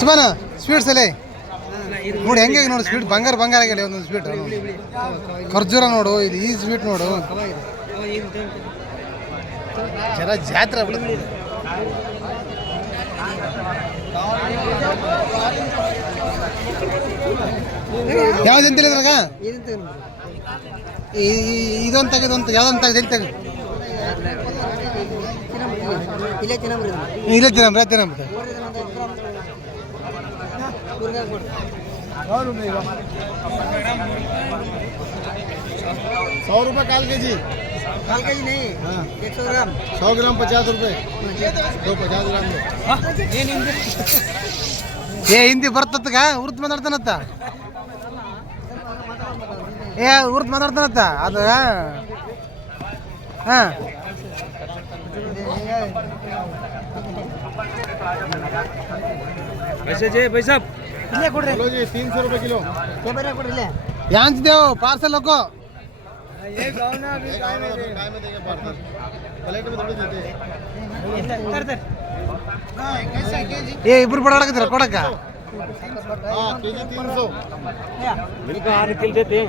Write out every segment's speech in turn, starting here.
ಸುಮಾನ sweets ಅಲ್ಲೇ ನೋಡಿ ಹೆಂಗೆ ನೋಡಿ ಸ್ವೀಟ್ ಬಂಗಾರ ಬಂಗಾರ ಆಗಿಲ್ಲ ಒಂದೊಂದು ಸ್ವೀಟ್ ಖರ್ಜೂರ ನೋಡು ಇದು ಈ ಸ್ವೀಟ್ ನೋಡು ಜರ ಜಾತ್ರೆ ಯಾವ್ದು ಎಂತಿಲ್ಲ ಇದ್ರಾಗ ಇದೊಂದು ತೆಗೆದೊಂದು ಯಾವ್ದೊಂದು ತೆಗೆದು ಎಲ್ಲಿ ತೆಗೆ ಇಲ್ಲೇ ತಿನ್ನಮ್ರಿ ತಿನ್ನಮ್ರಿ 100 रुपये काल के जी नहीं 100 ग्राम 100 ग्राम 50 रुपये दो 50 ग्राम ये हिंदी ಬರ್ತತ್ಗ ಉರ್ದು ಮಾತಾಡ್ತಾನತ್ತ ಉರ್ದು ಮಾತಾಡ್ತಾನತ್ತ ಅದು ಹಾಂ पैसा इल्ले ಕೊಡ್ರಿ ಕಿಲೋ जी 300 रुपए किलो के बरे ಕೊಡ್ರಿ ಇಲ್ಲೆ ಯಾಂಚ್ ದೇವ್ ಪಾರ್ಸಲ್ ಲೋಕೋ ये गांव ना अभी काय में देंगे पार्सल प्लेट में थोड़ी देते इधर कैसा केजी ये ಇಬ್ರು ಬಡಾಡಕತ್ತರ ಕೊಡಕ हां केजी 300 मिलका आधे किलो देते हैं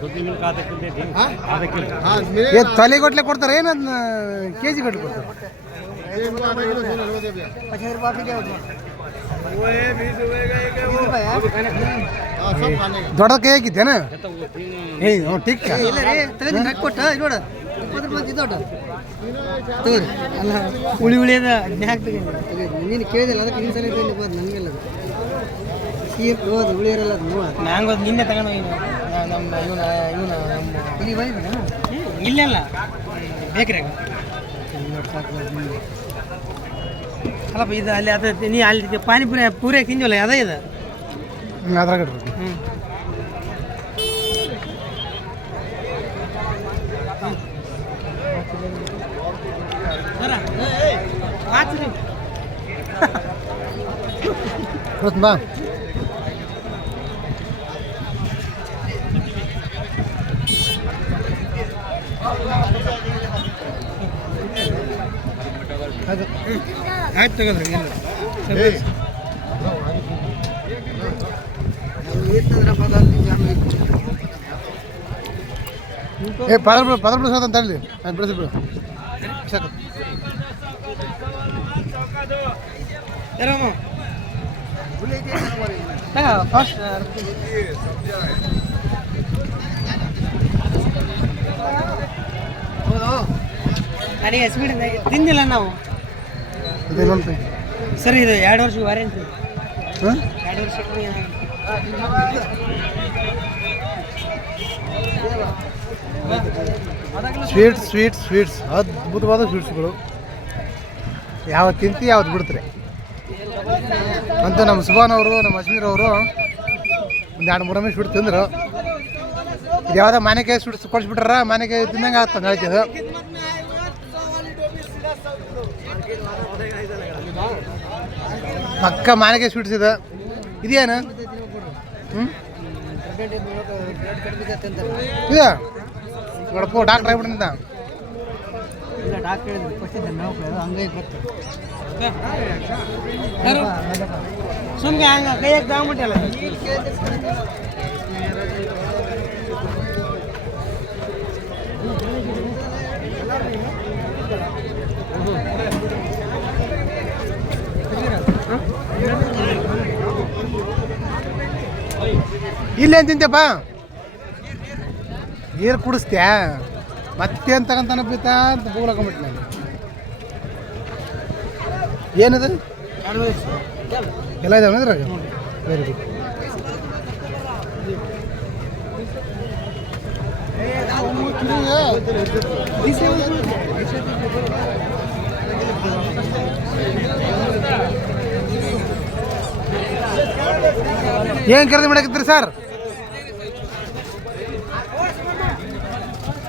दो तीन मिलका आधे किलो देते हैं आधे किलो हां ये ತಲೆ ಗಟ್ಲೆ ಕೊಡ್ತಾರೆ ಏನು ಕೆಜಿ ಗಟ್ಲೆ ಕೊಡ್ತಾರೆ ये इनको आधा किलो सोना लो दे भैया 50 रुपए क्या होगा वो है 20 रुपए का एक है वो हां सब खाने का ದೊಡ್ಡ ಕೈ ಹಾಕಿದ್ದೇನ ಏ ಓ ಟಿಕ್ಕ ಇಲ್ಲ ರೀ ತಗದು ರೊಕ್ಕ ಕೊಟ್ಟ ನೋಡು 20 ರೂಪಾಯಿ ದೊಡ್ಡ ತಗರಿ ಅಲ್ಲ ಉಳಿ ಉಳಿಯದ ಜ್ಞಾಕ ತಗರಿ ನೀನು ಕೇಳಿದಲ್ಲ ಅದಕ್ಕೆ ನಿನ್ನ ಸಲ ಇದೆ ಬಂದು ನನಗೆಲ್ಲ ಸೀರ್ ಹೋದ ಉಳಿಯರಲ್ಲ ಅದು ನಾನು ಅದು ನಿನ್ನೆ ತಗೊಂಡು ನಮ್ಮ ಇವನ ನಮ್ಮ ಇಲ್ಲಿ ಬಂದಿದ್ದ ಇಲ್ಲೆಲ್ಲ ಬೇಕ್ರಿಯಾಗ ಅಲ್ಲಪ್ಪ ಇದು ಅಲ್ಲಿ ಅದು ನೀ ಅಲ್ಲಿ ಪಾನಿಪುರಿ ಪೂರಿ ತಿಂಜಲ್ಲ ಅದೇ ಇದು ಅದ್ರಾಗ ಬಾ ಆಯ್ತು ತಗೋದ್ರಿ ಇಲ್ಲ ಏ ಪದರ್ ಬಿಡಿಸೋದು ಅಂತ ಹೇಳಿ ಅದು ಬಿಡಿಸಿ ಬಿಡು ಸಾಕು ಫಾಸ್ಟ್ ನನಗೆ ಸ್ವೀಟ್ ತಿಂದಿಲ್ಲ ನಾವು ಸರ್ ಇದು 2 ವರ್ಷ ವಾರಂಟಿ 2 ವರ್ಷ ಸ್ವೀಟ್ಸ್ ಅದ್ಭುತವಾದ ಸ್ವೀಟ್ಸ್ಗಳು ಯಾವತ್ತು ತಿಂತಿ ಯಾವತ್ತು ಬಿಡ್ತಾರೆ ಅಂತ ನಮ್ಮ ಸುಭಾನ್ ಅವರು ನಮ್ಮ ಅಜ್ಮೀರ್ ಅವರು ಒಂದು 2-3 ಸ್ವೀಟ್ ತಿಂದರು ಇದು ಯಾವುದೋ ಮಾನೆಕಾಯಿ ಸ್ವೀಟ್ಸ್ ಕೊಡಿಸ್ಬಿಟ್ರ ಮಾನೆಕಾಯಿ ತಿನ್ನಂಗೆ ಆಗ್ತದೆ ಹೇಳ್ತಿದ್ದು ಪಕ್ಕ ಮಾನೆಕಾಯಿ ಸ್ವೀಟ್ಸ್ ಇದೆ ಇದೇನು ಇದಾ ನೋಡಪ್ಪ ಡಾಕ್ಟ್ರ್ ಆಗ್ಬಿಟ್ಟಿಂದ ಸುಮ್ಗೆ ಹಂಗ ಕೈಯಾಗ ತಗೊಂಬಿಟ್ಟಲ್ಲ ಇಲ್ಲೇನು ತಿಂತಪ್ಪ ನೀರು ಕುಡಿಸ್ತ್ಯಾ ಮತ್ತೆ ಅಂತ ತಗೊಂತಾನ ಬೀತಾ ಅಂತ ಬೋಗ್ಲಾಕೊಂಬಿಟ್ಟು ನಾನು ಏನದು ಎಲ್ಲ ಇದಾವೆ ಇದ್ರಾಗ ವೆರಿ ಗುಡ್ ಏನು ಖರೀದಿ ಮಾಡಕತ್ತೀರಿ ಸರ್